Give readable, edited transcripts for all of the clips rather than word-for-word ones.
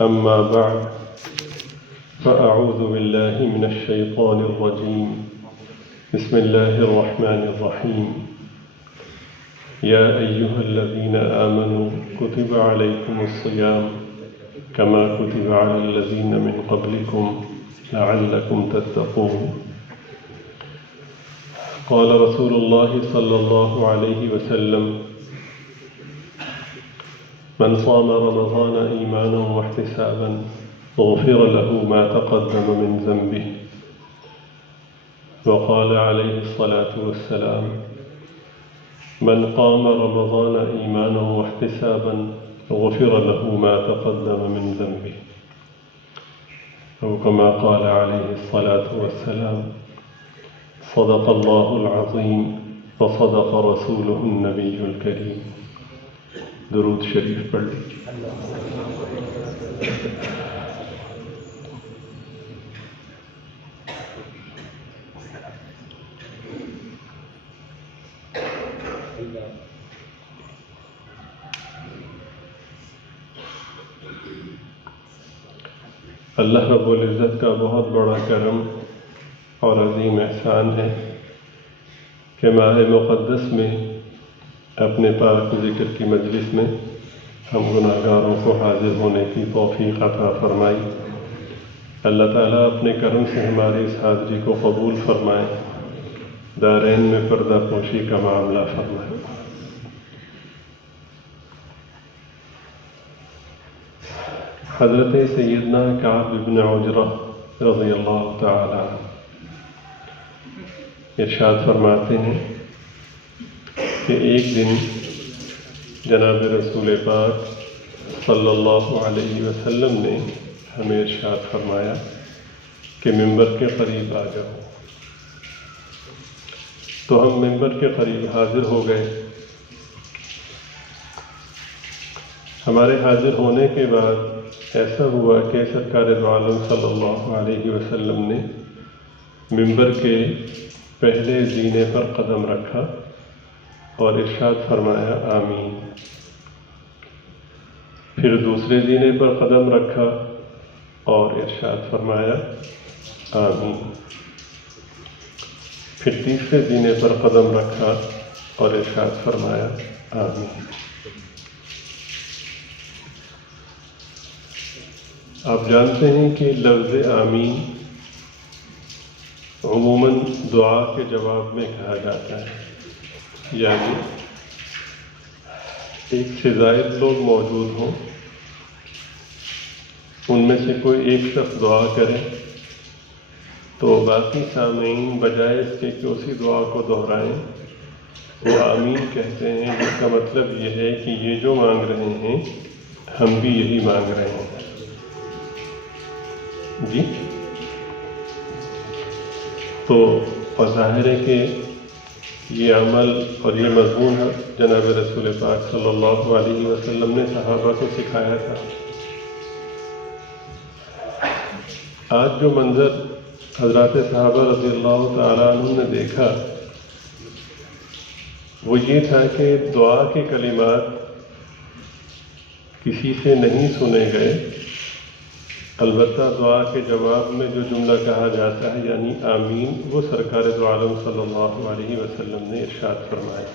أما بعد فأعوذ بالله من الشيطان الرجيم بسم الله الرحمن الرحيم يا أيها الذين آمنوا كتب عليكم الصيام كما كتب على الذين من قبلكم لعلكم تتقون قال رسول الله صلى الله عليه وسلم من صام رمضان إيمانا واحتسابا غفر له ما تقدم من ذنبه وقال عليه الصلاة والسلام من قام رمضان إيمانا واحتسابا غفر له ما تقدم من ذنبه أو كما قال عليه الصلاة والسلام صدق الله العظيم وصدق رسوله النبي الكريم. درود شریف پڑھ لیجیے. اللہ رب العزت کا بہت بڑا کرم اور عظیم احسان ہے کہ ماہ مقدس میں اپنے پاک ذکر کی مجلس میں ہم گناہگاروں کو حاضر ہونے کی توفیق عطا فرمائی. اللہ تعالیٰ اپنے کرم سے ہماری اس حاضری کو قبول فرمائے، دارین میں پردہ پوشی کا معاملہ فرمائے. حضرت سیدنا کعب بن عجرہ رضی اللہ تعالی ارشاد فرماتے ہیں کہ ایک دن جناب رسول پاک صلی اللہ علیہ وسلم نے ہمیں ارشاد فرمایا کہ ممبر کے قریب آ جاؤ. تو ہم ممبر کے قریب حاضر ہو گئے. ہمارے حاضر ہونے کے بعد ایسا ہوا کہ سرکار دو عالم صلی اللہ علیہ وسلم نے ممبر کے پہلے زینے پر قدم رکھا اور ارشاد فرمایا آمین. پھر دوسرے زینے پر قدم رکھا اور ارشاد فرمایا آمین. پھر تیسرے زینے پر قدم رکھا اور ارشاد فرمایا آمین. آپ جانتے ہیں کہ لفظ آمین عموماً دعا کے جواب میں کہا جاتا ہے، یعنی ایک سے زائد لوگ موجود ہوں، ان میں سے کوئی ایک شخص دعا کرے تو باقی سامعین بجائے اس کے کہ اسی دعا کو دہرائیں وہ آمین کہتے ہیں، جس کا مطلب یہ ہے کہ یہ جو مانگ رہے ہیں ہم بھی یہی مانگ رہے ہیں. جی تو ظاہر ہے کہ یہ عمل اور یہ مضمون جناب رسول پاک صلی اللہ علیہ وسلم نے صحابہ کو سکھایا تھا. آج جو منظر حضرات صحابہ رضی اللہ تعالیٰ عنہ نے دیکھا وہ یہ تھا کہ دعا کے کلمات کسی سے نہیں سنے گئے، البتہ دعا کے جواب میں جو جملہ کہا جاتا ہے یعنی آمین، وہ سرکار دو عالم صلی اللہ علیہ وسلم نے ارشاد فرمایا.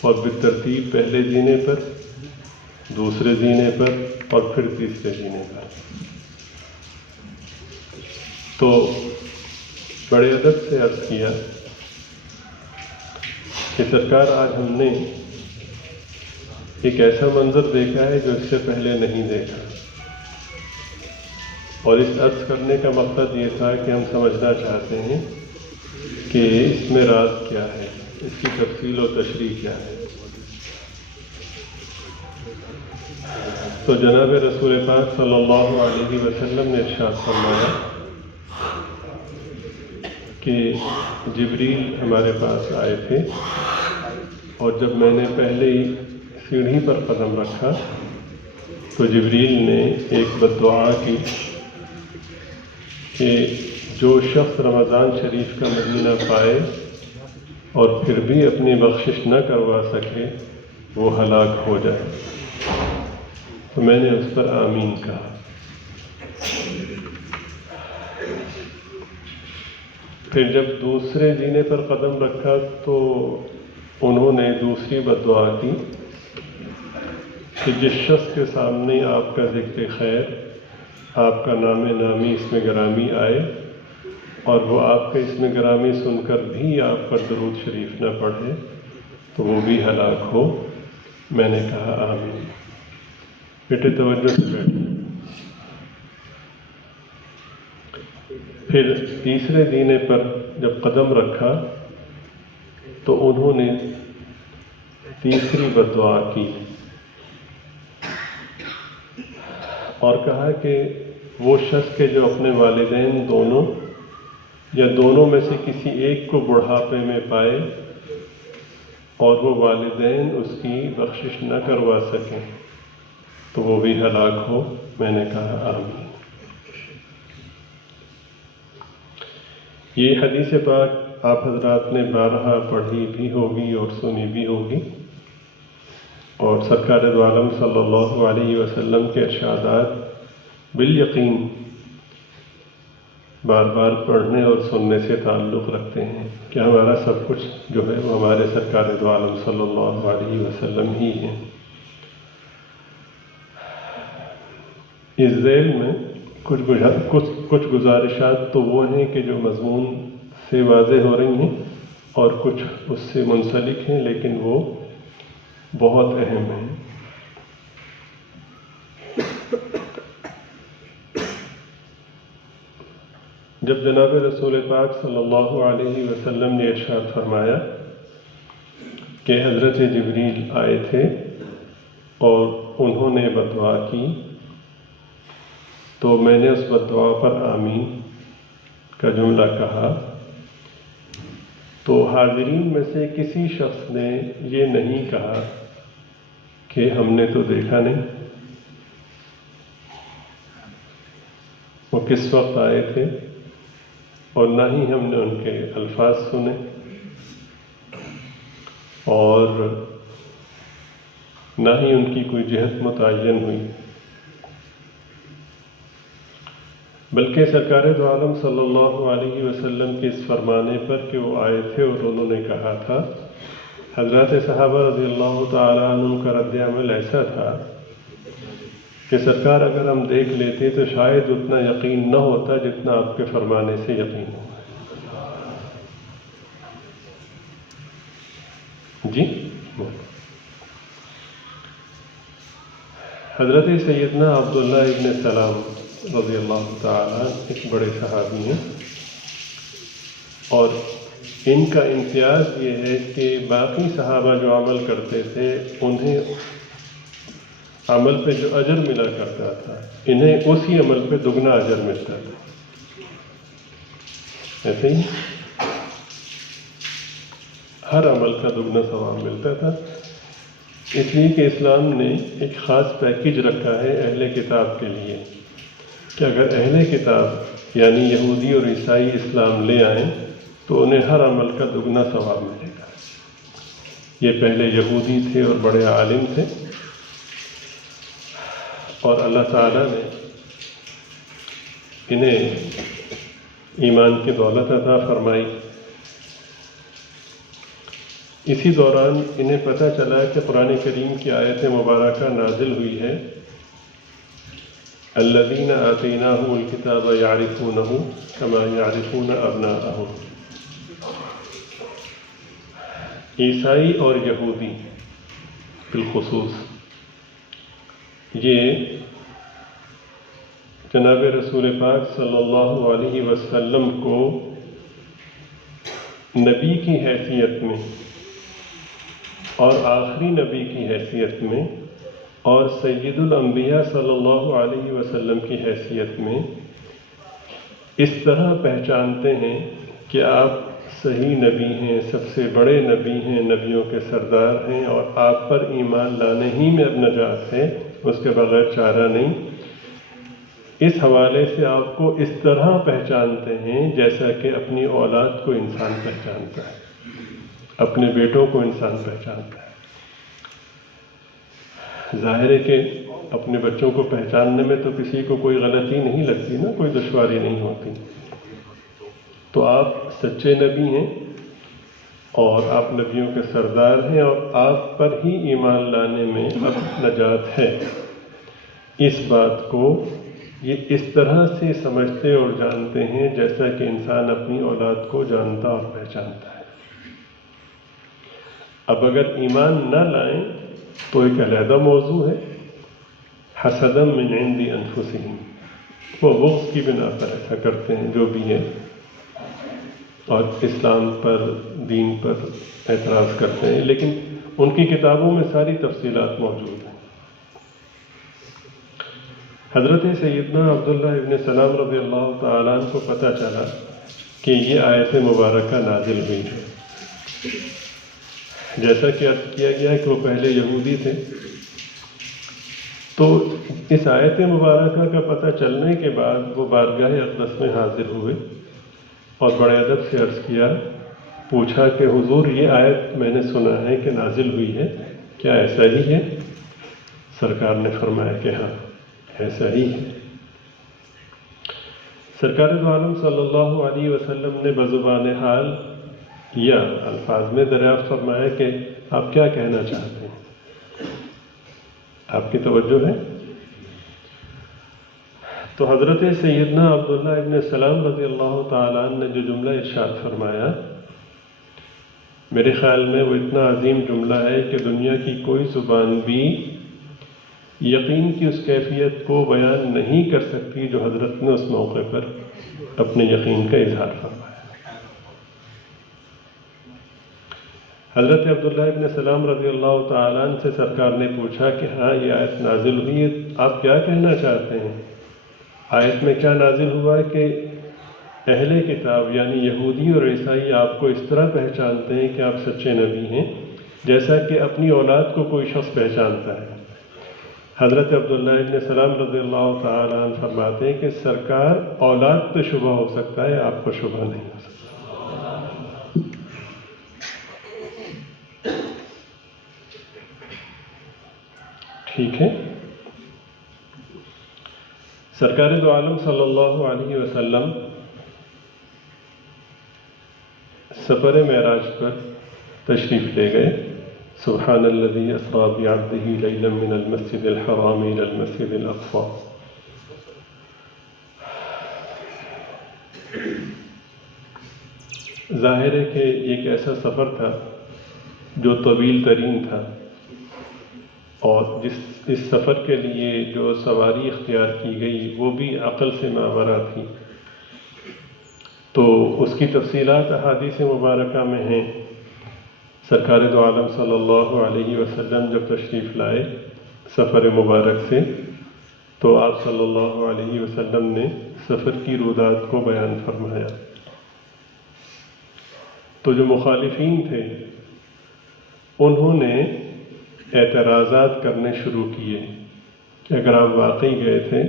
اور بالترتیب پہلے زینے پر، دوسرے زینے پر اور پھر تیسرے زینے پر. تو بڑے ادب سے عرض کیا کہ سرکار آج ہم نے ایک ایسا منظر دیکھا ہے جو اس سے پہلے نہیں دیکھا، اور اس عرض کرنے کا مقصد یہ تھا کہ ہم سمجھنا چاہتے ہیں کہ اس میں راز کیا ہے، اس کی تفصیل و تشریح کیا ہے. تو جناب رسول پاک صلی اللہ علیہ وسلم نے ارشاد فرمایا کہ جبریل ہمارے پاس آئے تھے، اور جب میں نے پہلے ہی سیڑھی پر قدم رکھا تو جبریل نے ایک بددعا کی کہ جو شخص رمضان شریف کا مہینہ پائے اور پھر بھی اپنی بخشش نہ کروا سکے وہ ہلاک ہو جائے. تو میں نے اس پر آمین کہا۔ پھر جب دوسرے زینے پر قدم رکھا تو انہوں نے دوسری بد دعا کی کہ جس شخص کے سامنے آپ کا ذکر خیر، آپ کا نام نامی اسم گرامی آئے اور وہ آپ کا اسم گرامی سن کر بھی آپ پر درود شریف نہ پڑھے تو وہ بھی ہلاک ہو۔ میں نے کہا آمین۔ بیٹے توجہ سے بیٹھے۔ پھر تیسرے دینے پر جب قدم رکھا تو انہوں نے تیسری بد دعا کی اور کہا کہ وہ شخص کے جو اپنے والدین دونوں یا دونوں میں سے کسی ایک کو بڑھاپے میں پائے اور وہ والدین اس کی بخشش نہ کروا سکیں تو وہ بھی ہلاک ہو۔ میں نے کہا آمین۔ یہ حدیث پاک آپ حضرات نے بارہا پڑھی بھی ہوگی اور سنی بھی ہوگی، اور سرکار دو عالم صلی اللہ علیہ وسلم کے ارشادات بالیقین بار بار پڑھنے اور سننے سے تعلق رکھتے ہیں کہ ہمارا سب کچھ جو ہے وہ ہمارے سرکار دو عالم صلی اللہ علیہ وسلم ہی ہے۔ اس ذیل میں کچھ گزارشات تو وہ ہیں کہ جو مضمون سے واضح ہو رہی ہیں اور کچھ اس سے منسلک ہیں، لیکن وہ بہت اہم ہیں۔ جب جناب رسول پاک صلی اللہ علیہ وسلم نے ارشاد فرمایا کہ حضرت جبریل آئے تھے اور انہوں نے بد دعا کی تو میں نے اس بد دعا پر آمین کا جملہ کہا، تو حاضرین میں سے کسی شخص نے یہ نہیں کہا کہ ہم نے تو دیکھا نہیں، وہ کس وقت آئے تھے، اور نہ ہی ہم نے ان کے الفاظ سنے اور نہ ہی ان کی کوئی جہت متعین ہوئی، بلکہ سرکار دو عالم صلی اللہ علیہ وسلم کے اس فرمانے پر کہ وہ آئے تھے اور انہوں نے کہا تھا، حضرات صحابہ رضی اللہ تعالیٰ عنہ کا رد عمل ایسا تھا کہ سرکار اگر ہم دیکھ لیتے تو شاید اتنا یقین نہ ہوتا جتنا آپ کے فرمانے سے یقین ہو۔ جی حضرت سیدنا عبداللہ ابن سلام رضی اللہ تعالیٰ ایک بڑے صحابی ہیں، اور ان کا امتیاز یہ ہے کہ باقی صحابہ جو عمل کرتے تھے انہیں عمل پہ جو اجر ملا کرتا تھا انہیں اسی عمل پہ دگنا اجر ملتا تھا۔ ایسے ہی ہر عمل کا دگنا ثواب ملتا تھا، اس لیے کہ اسلام نے ایک خاص پیکیج رکھا ہے اہل کتاب کے لیے کہ اگر اہل کتاب یعنی یہودی اور عیسائی اسلام لے آئیں تو انہیں ہر عمل کا دگنا ثواب ملے گا۔ یہ پہلے یہودی تھے اور بڑے عالم تھے، اور اللہ تعالیٰ نے انہیں ایمان کی دولت عطا فرمائی۔ اسی دوران انہیں پتہ چلا کہ قرآن کریم کی آیت مبارکہ نازل ہوئی ہے، الذین آتیناہم الکتاب یعرفونہ کما یعرفون ابناءہم۔ عیسائی اور یہودی بالخصوص یہ جناب رسول پاک صلی اللہ علیہ وسلم کو نبی کی حیثیت میں اور آخری نبی کی حیثیت میں اور سید الانبیاء صلی اللہ علیہ وسلم کی حیثیت میں اس طرح پہچانتے ہیں کہ آپ صحیح نبی ہیں، سب سے بڑے نبی ہیں، نبیوں کے سردار ہیں، اور آپ پر ایمان لانے ہی میں اب نجات ہے، اس کے بغیر چارہ نہیں۔ اس حوالے سے آپ کو اس طرح پہچانتے ہیں جیسا کہ اپنی اولاد کو انسان پہچانتا ہے، اپنے بیٹوں کو انسان پہچانتا ہے۔ ظاہر ہے کہ اپنے بچوں کو پہچاننے میں تو کسی کو کوئی غلطی نہیں لگتی نا، کوئی دشواری نہیں ہوتی. تو آپ سچے نبی ہیں اور آپ نبیوں کے سردار ہیں، اور آپ پر ہی ایمان لانے میں اب نجات ہے. اس بات کو یہ اس طرح سے سمجھتے اور جانتے ہیں جیسا کہ انسان اپنی اولاد کو جانتا اور پہچانتا ہے. اب اگر ایمان نہ لائیں تو ایک علیحدہ موضوع ہے. حسدا من عند انفسہم، وہ بغض کی بنا پر ایسا کرتے ہیں جو بھی ہے، اور اسلام پر، دین پر اعتراض کرتے ہیں، لیکن ان کی کتابوں میں ساری تفصیلات موجود ہیں. حضرت سیدنا عبداللہ ابن سلام رضی اللہ تعالیٰ عنہ کو پتہ چلا کہ یہ آیت مبارکہ نازل ہوئی ہے. جیسا کہ عرض کیا گیا ہے کہ وہ پہلے یہودی تھے، تو اس آیت مبارکہ کا پتہ چلنے کے بعد وہ بارگاہ اقدس میں حاضر ہوئے اور بڑے ادب سے عرض کیا، پوچھا کہ حضور یہ آیت میں نے سنا ہے کہ نازل ہوئی ہے، کیا ایسا ہی ہے؟ سرکار نے فرمایا کہ ہاں ایسا ہی ہے. سرکار دو عالم صلی اللہ علیہ وسلم نے بزبان حال یا الفاظ میں دریافت فرمایا کہ آپ کیا کہنا چاہتے ہیں؟ آپ کی توجہ ہے؟ تو حضرت سیدنا عبداللہ ابن سلام رضی اللہ تعالیٰ عنہ نے جو جملہ ارشاد فرمایا، میرے خیال میں وہ اتنا عظیم جملہ ہے کہ دنیا کی کوئی زبان بھی یقین کی اس کیفیت کو بیان نہیں کر سکتی جو حضرت نے اس موقع پر اپنے یقین کا اظہار فرمایا. حضرت عبداللہ ابن سلام رضی اللہ تعالیٰ عنہ سے سرکار نے پوچھا کہ ہاں یہ آیت نازل ہوئی ہے، آپ کیا کہنا چاہتے ہیں؟ آیت میں کیا نازل ہوا ہے کہ اہل کتاب یعنی یہودی اور عیسائی آپ کو اس طرح پہچانتے ہیں کہ آپ سچے نبی ہیں جیسا کہ اپنی اولاد کو کوئی شخص پہچانتا ہے. حضرت عبداللہ ابن سلام رضی اللہ تعالیٰ عنہ فرماتے ہیں کہ سرکار اولاد پہ شبہ ہو سکتا ہے، آپ کو شبہ نہیں ہو سکتا. ٹھیک ہے. سرکار دو عالم صلی اللہ علیہ وسلم سفر معراج پر تشریف لے گئے. سبحان الذی اسری بعبدہ لیلا من المسجد الحرام الی المسجد الاقصی. ظاہر ہے کہ ایک ایسا سفر تھا جو طویل ترین تھا، اور اس سفر کے لیے جو سواری اختیار کی گئی وہ بھی عقل سے ماورا تھی. تو اس کی تفصیلات احادیث مبارکہ میں ہیں. سرکار دو عالم صلی اللہ علیہ وسلم جب تشریف لائے سفر مبارک سے، تو آپ صلی اللہ علیہ وسلم نے سفر کی رودات کو بیان فرمایا. تو جو مخالفین تھے انہوں نے اعتراضات کرنے شروع کیے کہ اگر آپ واقعی گئے تھے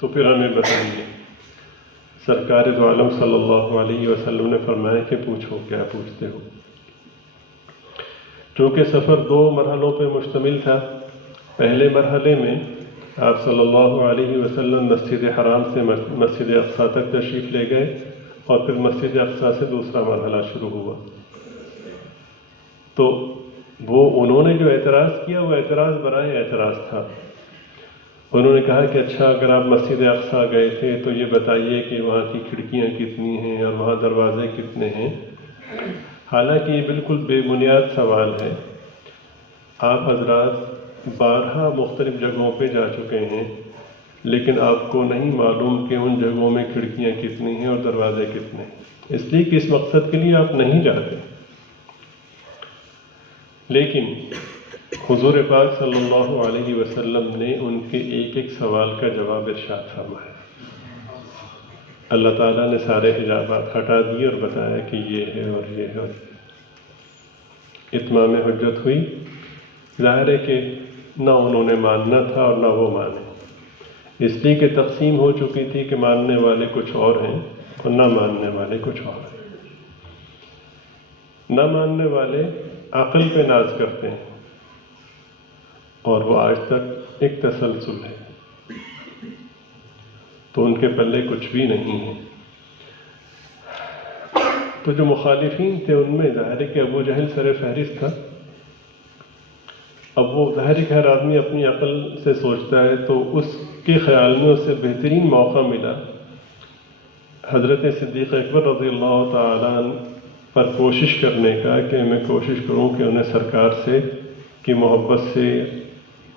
تو پھر ہمیں بتائیے. سرکار دو عالم صلی اللہ علیہ وسلم نے فرمایا کہ پوچھو، کیا پوچھتے ہو؟ چونکہ سفر 2 مرحلوں پہ مشتمل تھا. پہلے مرحلے میں آپ صلی اللہ علیہ وسلم مسجد حرام سے مسجد اقصی تک تشریف لے گئے، اور پھر مسجد اقصی سے دوسرا مرحلہ شروع ہوا. تو وہ انہوں نے جو اعتراض کیا وہ اعتراض برائے اعتراض تھا. انہوں نے کہا کہ اچھا اگر آپ مسجد اقصی گئے تھے تو یہ بتائیے کہ وہاں کی کھڑکیاں کتنی ہیں اور وہاں دروازے کتنے ہیں. حالانکہ یہ بالکل بے بنیاد سوال ہے. آپ حضرات 12 مختلف جگہوں پہ جا چکے ہیں، لیکن آپ کو نہیں معلوم کہ ان جگہوں میں کھڑکیاں کتنی ہیں اور دروازے کتنے ہیں، اس لیے کہ اس مقصد کے لیے آپ نہیں جاتے. لیکن حضور پاک صلی اللہ علیہ وسلم نے ان کے ایک ایک سوال کا جواب ارشاد فرمایا. اللہ تعالیٰ نے سارے حجابات ہٹا دیے اور بتایا کہ یہ ہے اور یہ ہے. اتمام حجت ہوئی. ظاہر ہے کہ نہ انہوں نے ماننا تھا اور نہ وہ مانے، اس لیے کہ تقسیم ہو چکی تھی کہ ماننے والے کچھ اور ہیں اور نہ ماننے والے کچھ اور ہیں. نہ ماننے والے عقل پہ ناز کرتے ہیں اور وہ آج تک ایک تسلسل ہے، تو ان کے پلے کچھ بھی نہیں ہے۔ تو جو مخالفین تھے ان میں ظاہر ہے کہ ابو جہل سر فہرست تھا۔ اب وہ ظاہر ہے کہ ہر آدمی اپنی عقل سے سوچتا ہے، تو اس کے خیال میں اسے بہترین موقع ملا حضرت صدیق اکبر رضی اللہ تعالیٰ عنہ پر کوشش کرنے کا کہ میں کوشش کروں کہ انہیں سرکار سے کی محبت سے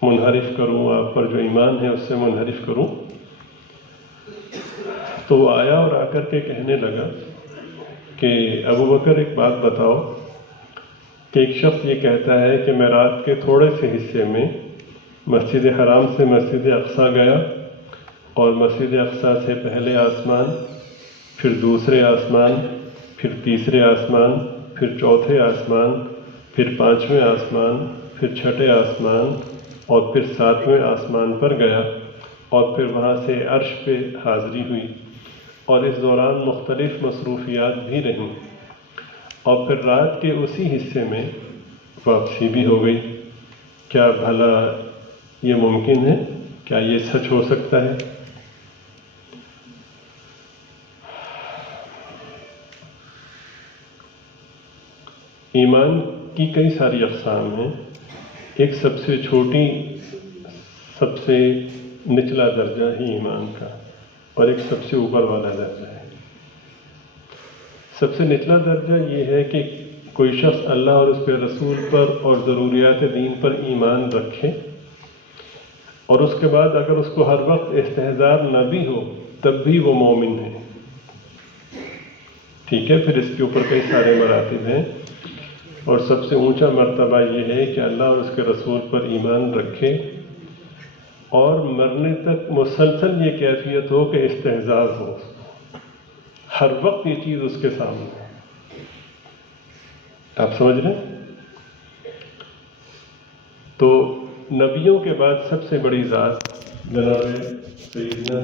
منحرف کروں، آپ پر جو ایمان ہے اس سے منحرف کروں۔ تو وہ آیا اور آ کر کے کہنے لگا کہ ابو بکر ایک بات بتاؤ کہ ایک شخص یہ کہتا ہے کہ میں رات کے تھوڑے سے حصے میں مسجد حرام سے مسجد اقصیٰ گیا، اور مسجد اقصیٰ سے پہلے آسمان، پھر دوسرے آسمان، پھر تیسرے آسمان، پھر چوتھے آسمان، پھر پانچویں آسمان، پھر چھٹے آسمان، اور پھر ساتویں آسمان پر گیا، اور پھر وہاں سے عرش پہ حاضری ہوئی، اور اس دوران مختلف مصروفیات بھی رہیں، اور پھر رات کے اسی حصے میں واپسی بھی ہو گئی۔ کیا بھلا یہ ممکن ہے؟ کیا یہ سچ ہو سکتا ہے؟ ایمان کی کئی ساری اقسام ہیں۔ ایک سب سے چھوٹی، سب سے نچلا درجہ ہی ایمان کا، اور ایک سب سے اوپر والا درجہ ہے۔ سب سے نچلا درجہ یہ ہے کہ کوئی شخص اللہ اور اس کے رسول پر اور ضروریات دین پر ایمان رکھے، اور اس کے بعد اگر اس کو ہر وقت استحضار نہ بھی ہو تب بھی وہ مومن ہے۔ ٹھیک ہے، پھر اس کے اوپر کئی سارے مراتب ہیں، اور سب سے اونچا مرتبہ یہ ہے کہ اللہ اور اس کے رسول پر ایمان رکھے اور مرنے تک مسلسل یہ کیفیت ہو کہ استحضار ہو، ہر وقت یہ چیز اس کے سامنے ہے۔ آپ سمجھ رہے ہیں؟ تو نبیوں کے بعد سب سے بڑی ذات جناب سیدنا